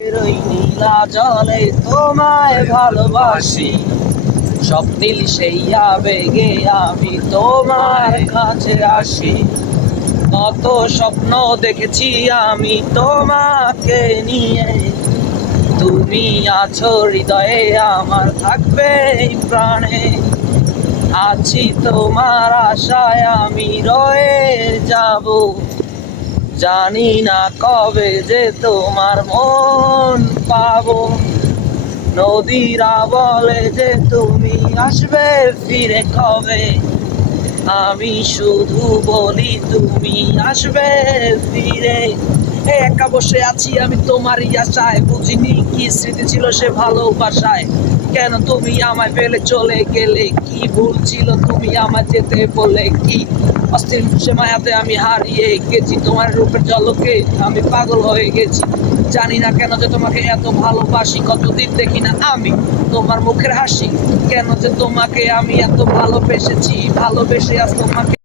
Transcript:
ওই নীলা জলে তোমায় ভালোবাসি, স্বপ্নিল সেই আবেগে আমি তোমার কাছে আসি। কত স্বপ্ন দেখেছি আমি তোমাকে নিয়ে, তুমি আছো হৃদয়ে আমার, থাকবে এই প্রাণে। আছি তোমার আশায় আমি রয়ে যাব, জানি না কবে যে তোমার মন পাবো। নদীরা বলে যে তুমি আসবে ফিরে কবে, আমি শুধু বলি তুমি আসবে ফিরে। এই একা বসে আছি আমি তোমারই আশায়, বুঝিনি কি স্মৃতি ছিল সে ভালোবাসায়। কেন তুমি আমায় ফেলে চলে গেলে, কি ভুল ছিল তুমি আমায় যেতে বলে, কি অস্থির সে মায়াতে আমি হারিয়ে গেছি। তোমার রূপের ঝলকে আমি পাগল হয়ে গেছি, জানি না কেন যে তোমাকে এত ভালোবাসি। কতদিন দেখি না আমি তোমার মুখের হাসি, কেন যে তোমাকে আমি এত ভালোবেসেছি। ভালোবেসে আজ তোমাকে